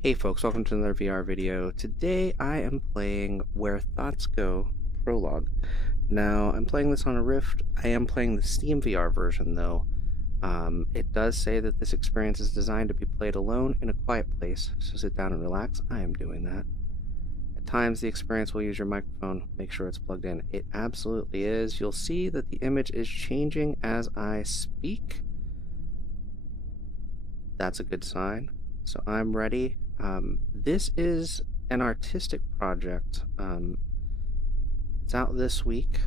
Hey folks, welcome to another VR video. Today I am playing Where Thoughts Go Prologue. Now, I'm playing this on a Rift. I am playing the Steam VR version though. It does say that this experience is designed to be played alone in a quiet place, so sit down and relax. I am doing that. At times the experience will use your microphone. Make sure it's plugged in. It absolutely is. You'll see that the image is changing as I speak. That's a good sign. So I'm ready. This is an artistic project. It's out this week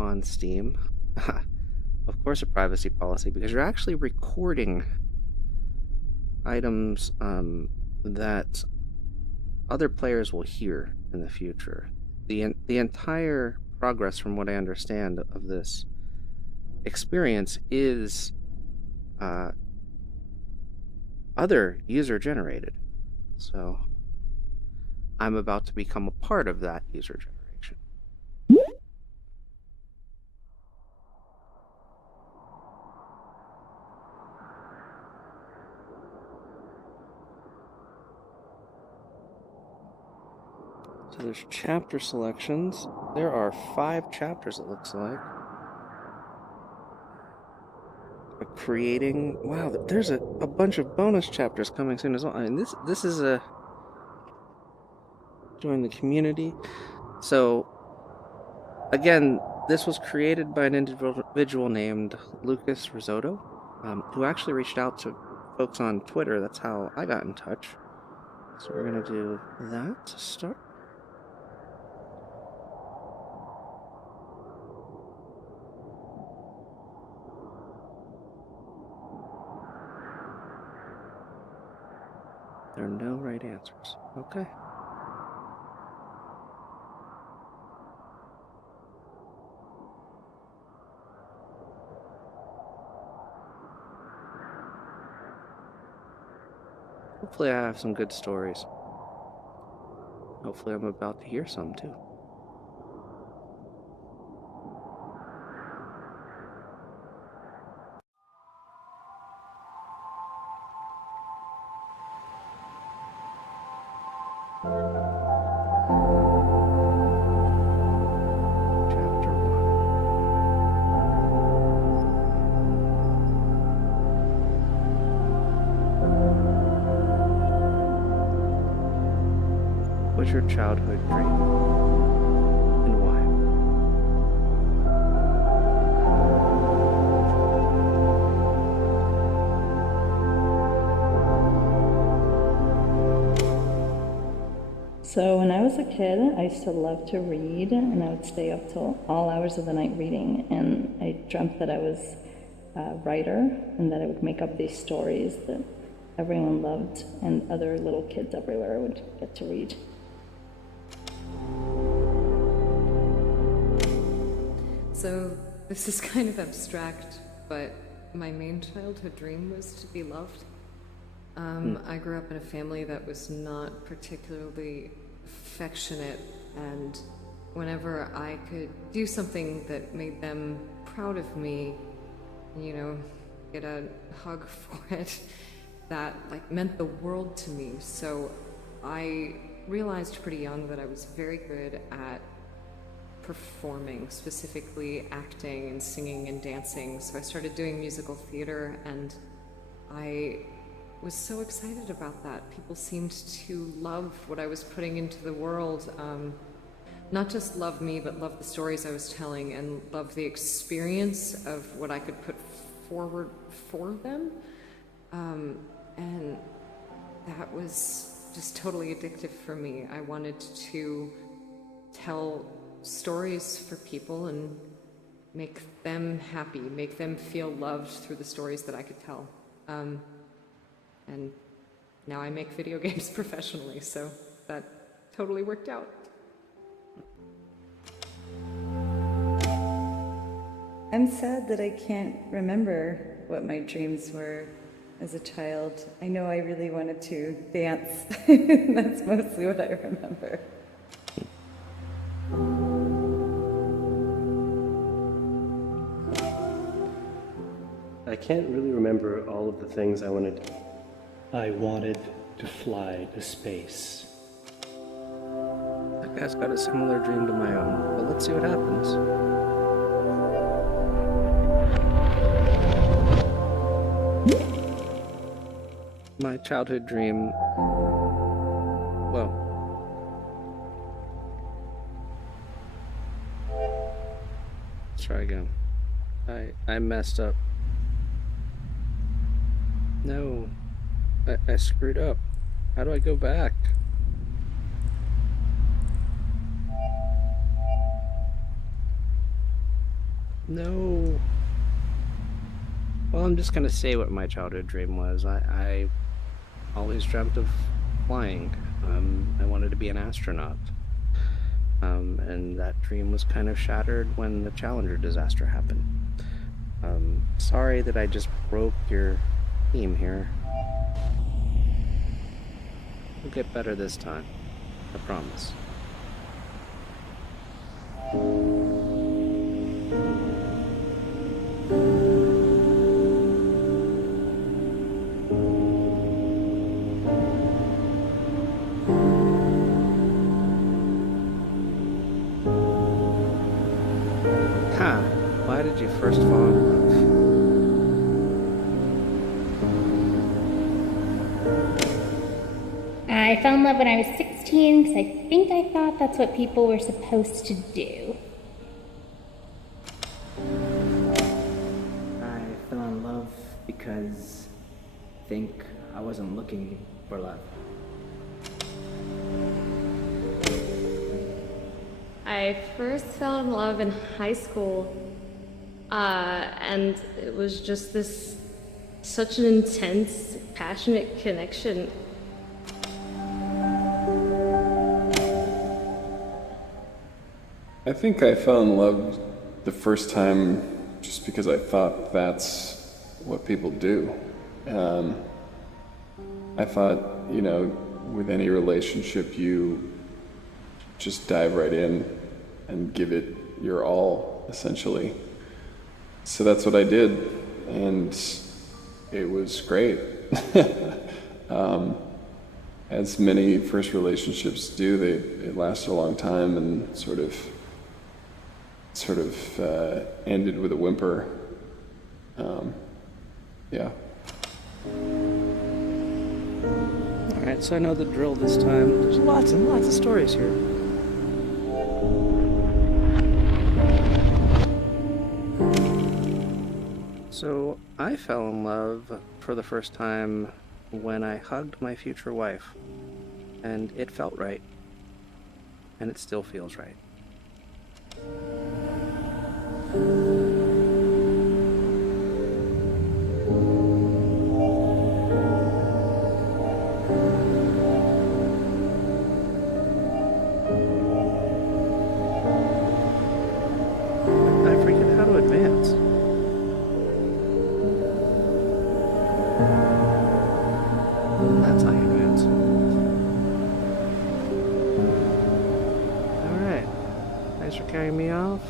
on Steam. Of course, a privacy policy, because you're actually recording items that other players will hear in the future. The entire progress, from what I understand, of this experience is other user generated. So I'm about to become a part of that user generation. So there's chapter selections. There are 5 chapters, it looks like. Creating, wow, there's a bunch of bonus chapters coming soon as well. I mean, this is a join the community. So again, this was created by an individual named Lucas Risotto, who actually reached out to folks on Twitter. That's how I got in touch. So we're gonna do that to start. There are no right answers. Okay. Hopefully I have some good stories. Hopefully I'm about to hear some too. Chapter 1. What's your childhood dream and why? So when I was a kid, I used to love to read, and I would stay up till all hours of the night reading. And I dreamt that I was a writer and that I would make up these stories that everyone loved, and other little kids everywhere would get to read. So this is kind of abstract, but my main childhood dream was to be loved. I grew up in a family that was not particularly affectionate, and whenever I could do something that made them proud of me, you know, get a hug for it, that like meant the world to me. So I realized pretty young that I was very good at performing, specifically acting and singing and dancing. So I started doing musical theater, and I was so excited about that. People seemed to love what I was putting into the world. Not just love me, but love the stories I was telling, and love the experience of what I could put forward for them. And that was just totally addictive for me. I wanted to tell stories for people and make them happy, make them feel loved through the stories that I could tell. And now I make video games professionally, so that totally worked out. I'm sad that I can't remember what my dreams were as a child. I know I really wanted to dance. That's mostly what I remember. I can't really remember all of the things I wanted to fly to space. That guy's got a similar dream to my own, but let's see what happens. My childhood dream... Whoa. Let's try again. I messed up. No. I screwed up. How do I go back? No. Well, I'm just gonna say what my childhood dream was. I always dreamt of flying. I wanted to be an astronaut. And that dream was kind of shattered when the Challenger disaster happened. Sorry that I just broke your theme here. We'll get better this time. I promise. Why did you first fall in love? I fell in love when I was 16 because I think I thought that's what people were supposed to do. I fell in love because I think I wasn't looking for love. I first fell in love in high school, and it was just such an intense, passionate connection. I think I fell in love the first time just because I thought that's what people do. I thought, with any relationship, you just dive right in and give it your all, essentially. So that's what I did, and it was great. As many first relationships do, it lasted a long time and sort of ended with a whimper. Yeah. Alright, so I know the drill this time. There's lots and lots of stories here. So, I fell in love for the first time when I hugged my future wife. And it felt right. And it still feels right. I forget how to advance. That's how you advance. Alright. Thanks for carrying me off.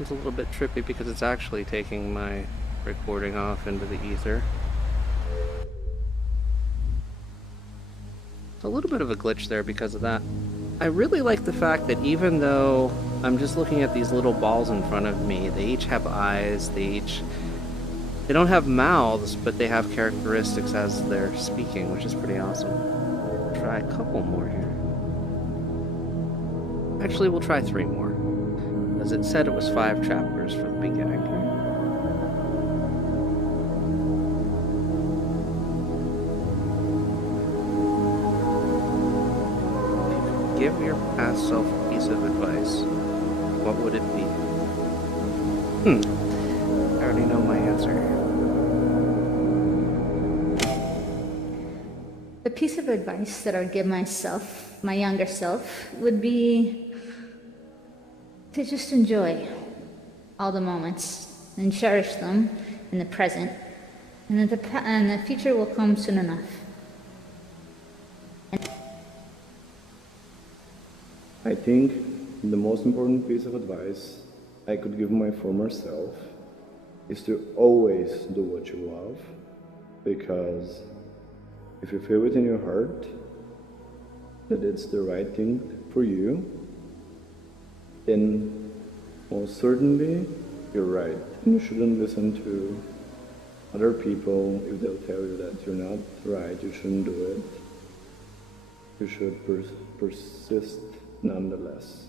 It's a little bit trippy because it's actually taking my recording off into the ether. It's a little bit of a glitch there because of that. I really like the fact that even though I'm just looking at these little balls in front of me, they each have eyes, they don't have mouths, but they have characteristics as they're speaking, which is pretty awesome. Try a couple more here. Actually, we'll try 3 more. As it said, it was 5 chapters for the beginning. If you could give your past self a piece of advice, what would it be? I already know my answer. The piece of advice that I would give myself, my younger self, would be to just enjoy all the moments and cherish them in the present, and that the future will come soon enough. I think the most important piece of advice I could give my former self is to always do what you love because if you feel within your heart that it's the right thing for you, then most certainly you're right. You shouldn't listen to other people if they'll tell you that you're not right, you shouldn't do it. You should persist nonetheless.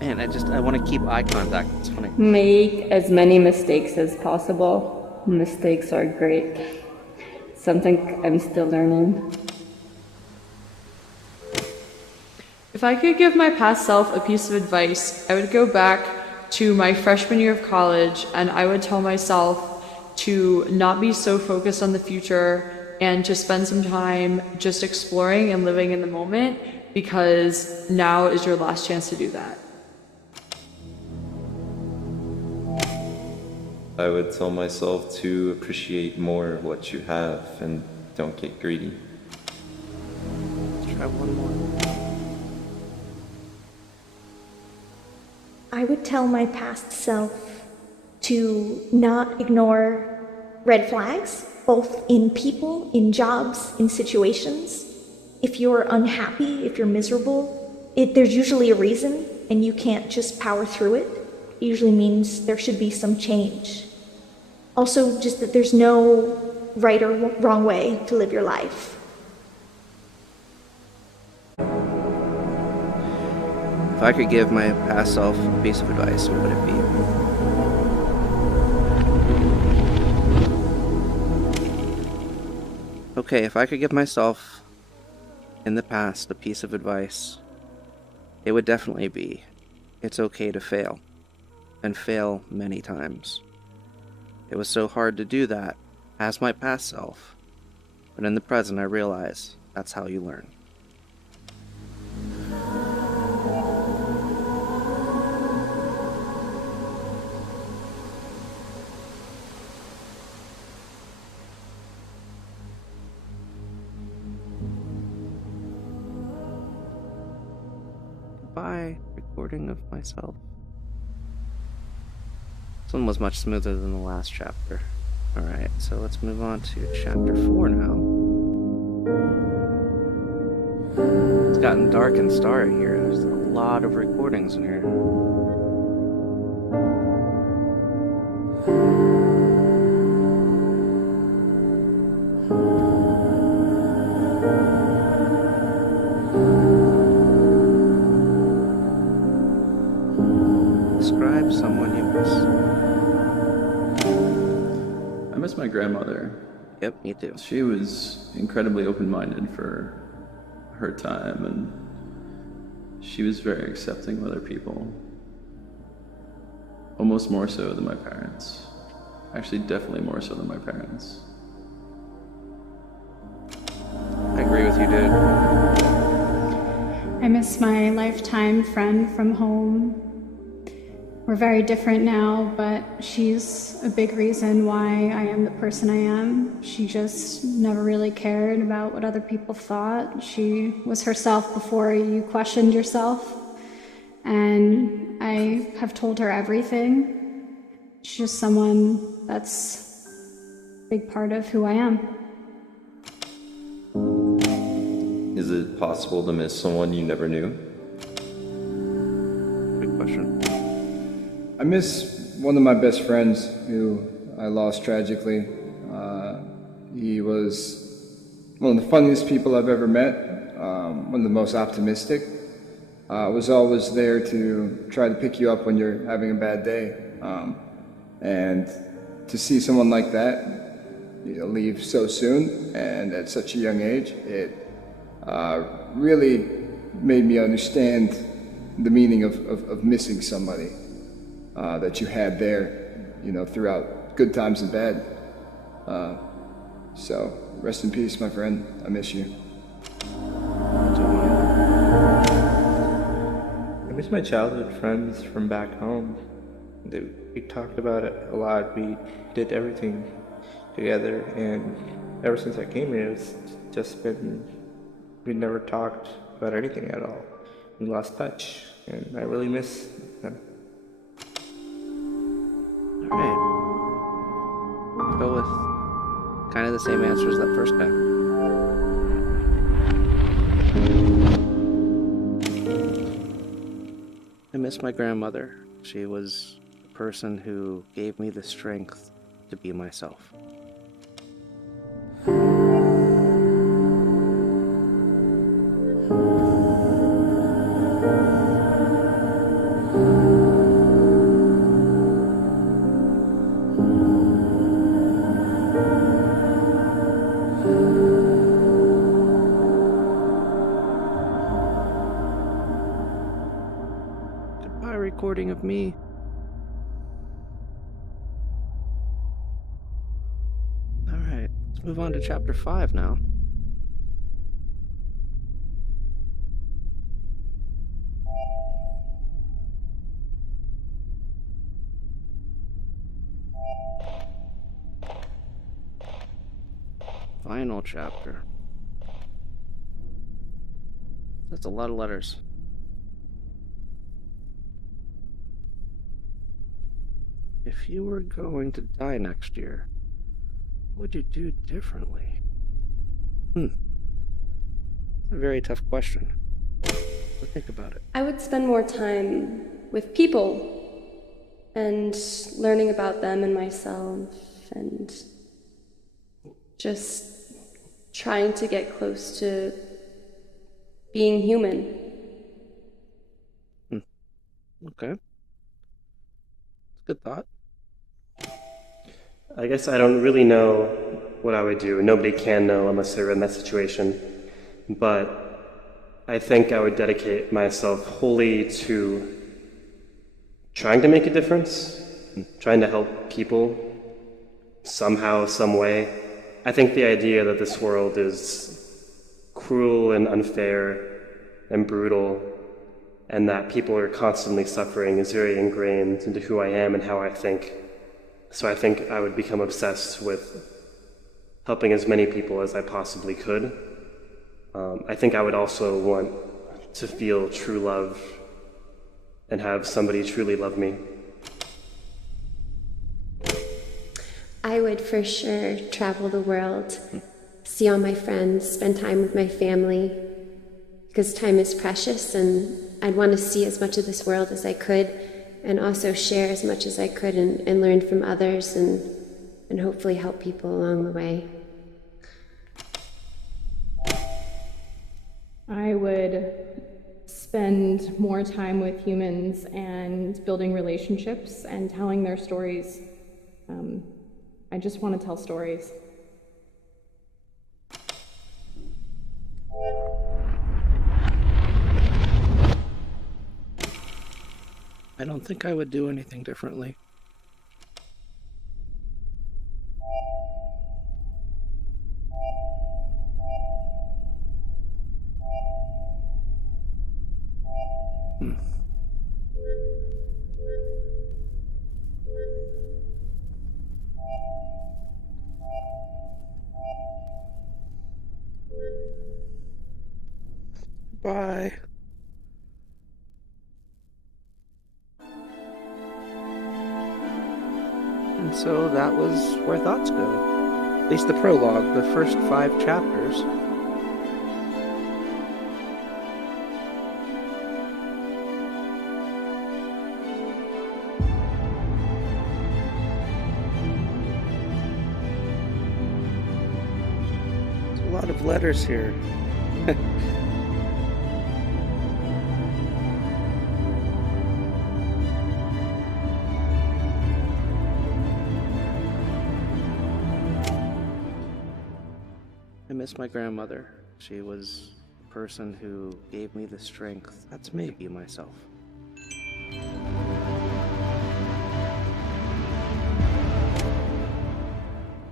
Man, I want to keep eye contact. It's funny. Make as many mistakes as possible. Mistakes are great. Something I'm still learning. If I could give my past self a piece of advice, I would go back to my freshman year of college and I would tell myself to not be so focused on the future and to spend some time just exploring and living in the moment, because now is your last chance to do that. I would tell myself to appreciate more what you have and don't get greedy. Let's try one more. I would tell my past self to not ignore red flags, both in people, in jobs, in situations. If you're unhappy, if you're miserable, there's usually a reason, and you can't just power through it. It usually means there should be some change. Also, just that there's no right or wrong way to live your life. If I could give my past self a piece of advice, what would it be? Okay, if I could give myself in the past a piece of advice, it would definitely be, it's okay to fail, and fail many times. It was so hard to do that as my past self, but in the present I realize that's how you learn. Goodbye, recording of myself. This one was much smoother than the last chapter. Alright, so let's move on to chapter 4 now. It's gotten dark and starry here. There's a lot of recordings in here. Describe someone you miss. I miss my grandmother. Yep, me too. She was incredibly open-minded for her time, and she was very accepting of other people. Almost more so than my parents. Actually, definitely more so than my parents. I agree with you, dude. I miss my lifetime friend from home. We're very different now, but she's a big reason why I am the person I am. She just never really cared about what other people thought. She was herself before you questioned yourself. And I have told her everything. She's just someone that's a big part of who I am. Is it possible to miss someone you never knew? Good question. I miss one of my best friends who I lost tragically. He was one of the funniest people I've ever met, one of the most optimistic. Was always there to try to pick you up when you're having a bad day. And to see someone like that, leave so soon and at such a young age, it really made me understand the meaning of missing somebody. That you had there, throughout good times and bad. So, rest in peace, my friend. I miss you. I miss my childhood friends from back home. We talked about it a lot. We did everything together, and ever since I came here, it's just been, we never talked about anything at all. We lost touch, and I really miss them. Alright. Go with kind of the same answer as that first guy. I miss my grandmother. She was the person who gave me the strength to be myself. Goodbye, recording of me. Alright, let's move on to chapter 5 now. Final chapter. That's a lot of letters. If you were going to die next year, what would you do differently? It's a very tough question. But think about it. I would spend more time with people and learning about them and myself and just trying to get close to being human. Okay. Good thought. I guess I don't really know what I would do. Nobody can know unless they're in that situation. But I think I would dedicate myself wholly to trying to make a difference, trying to help people somehow, some way. I think the idea that this world is cruel and unfair and brutal, and that people are constantly suffering is very ingrained into who I am and how I think. So I think I would become obsessed with helping as many people as I possibly could. I think I would also want to feel true love and have somebody truly love me. I would for sure travel the world, see all my friends, spend time with my family, because time is precious, and I'd want to see as much of this world as I could, and also share as much as I could and learn from others and hopefully help people along the way. I would spend more time with humans and building relationships and telling their stories. I just want to tell stories. I don't think I would do anything differently. Bye. And so that was Where Thoughts Go. At least the prologue, the first 5 chapters. There's a lot of letters here. I miss my grandmother. She was the person who gave me the strength. That's me, to be myself.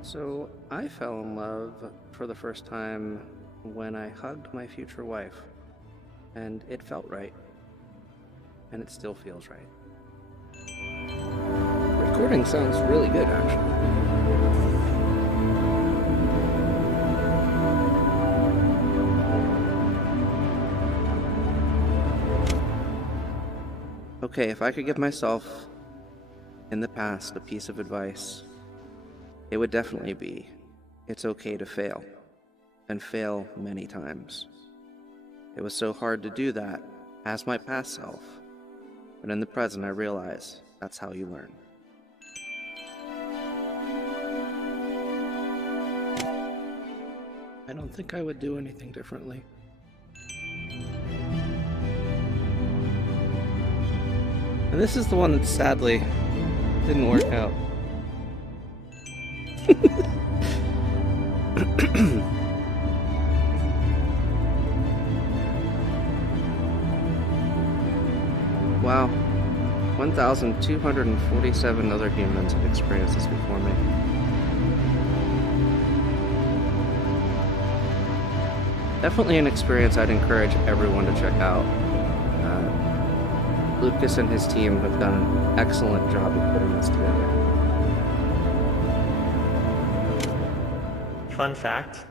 So I fell in love for the first time when I hugged my future wife, and it felt right, and it still feels right. The recording sounds really good, actually. Okay, if I could give myself in the past a piece of advice, it would definitely be, it's okay to fail, and fail many times. It was so hard to do that as my past self, but in the present I realize that's how you learn. I don't think I would do anything differently. And this is the one that sadly didn't work out. Wow, 1,247 other humans have experienced this before me. Definitely an experience I'd encourage everyone to check out. Lucas and his team have done an excellent job of putting this together. Fun fact,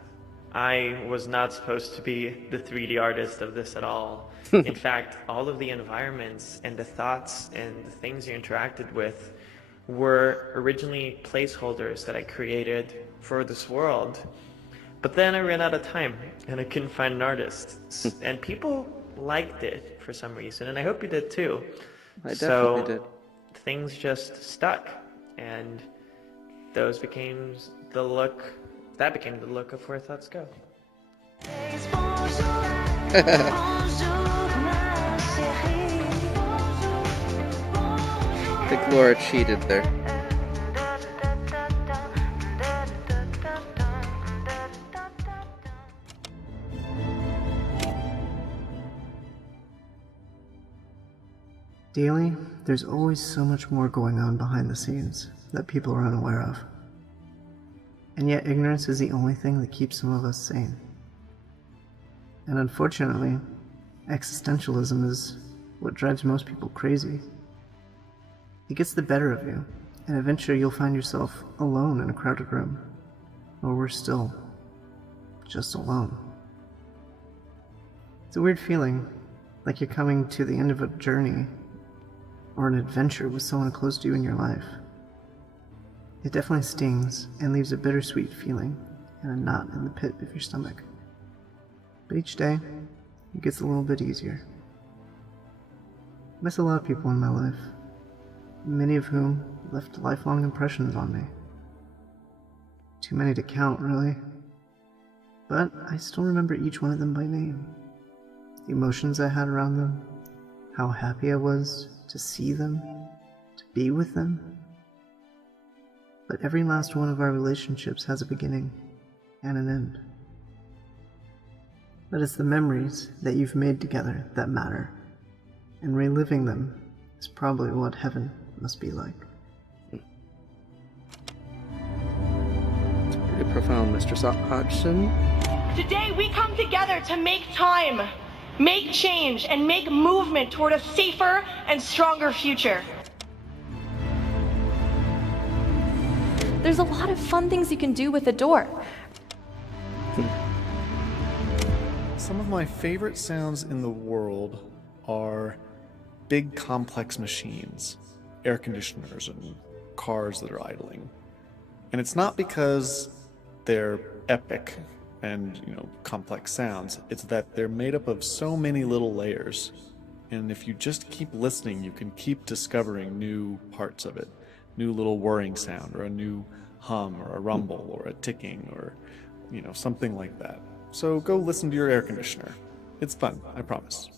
I was not supposed to be the 3D artist of this at all. In fact, all of the environments and the thoughts and the things you interacted with were originally placeholders that I created for this world. But then I ran out of time and I couldn't find an artist. And people liked it for some reason, and I hope you did too. I definitely did. Things just stuck, and those became the look. That became the look of Where Thoughts Go. I think Laura cheated there. Daily, there's always so much more going on behind the scenes that people are unaware of. And yet ignorance is the only thing that keeps some of us sane. And unfortunately, existentialism is what drives most people crazy. It gets the better of you, and eventually you'll find yourself alone in a crowded room. Or worse still, just alone. It's a weird feeling, like you're coming to the end of a journey or an adventure with someone close to you in your life. It definitely stings and leaves a bittersweet feeling and a knot in the pit of your stomach. But each day, it gets a little bit easier. I miss a lot of people in my life, many of whom left lifelong impressions on me. Too many to count, really. But I still remember each one of them by name. The emotions I had around them, how happy I was to see them, to be with them. But every last one of our relationships has a beginning and an end. But it's the memories that you've made together that matter, and reliving them is probably what heaven must be like. Pretty profound, Mr. Hodgson. Today we come together to make time, make change, and make movement toward a safer and stronger future. There's a lot of fun things you can do with a door. Some of my favorite sounds in the world are big complex machines, air conditioners and cars that are idling. And it's not because they're epic and, complex sounds. It's that they're made up of so many little layers. And if you just keep listening, you can keep discovering new parts of it. New little whirring sound, or a new hum, or a rumble, or a ticking, or, something like that. So go listen to your air conditioner. It's fun, I promise.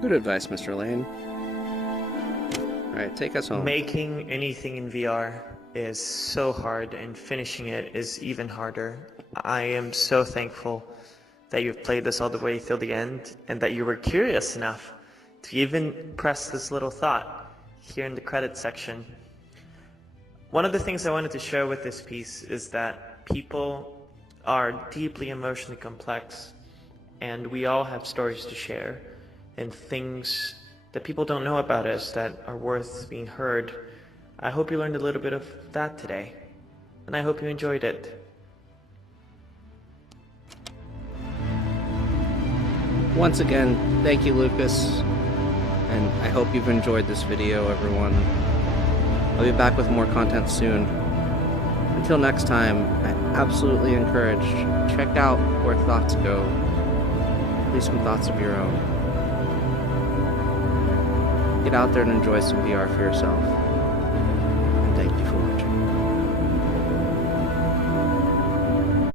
Good advice, Mr. Lane. Alright, take us home. Making anything in VR is so hard, and finishing it is even harder. I am so thankful that you've played this all the way till the end, and that you were curious enough to even press this little thought here in the credits section. One of the things I wanted to show with this piece is that people are deeply emotionally complex, and we all have stories to share and things that people don't know about us that are worth being heard. I hope you learned a little bit of that today, and I hope you enjoyed it. Once again, thank you, Lucas, and I hope you've enjoyed this video, everyone. I'll be back with more content soon. Until next time, I absolutely encourage, check out Where Thoughts Go. Leave some thoughts of your own. Get out there and enjoy some VR for yourself.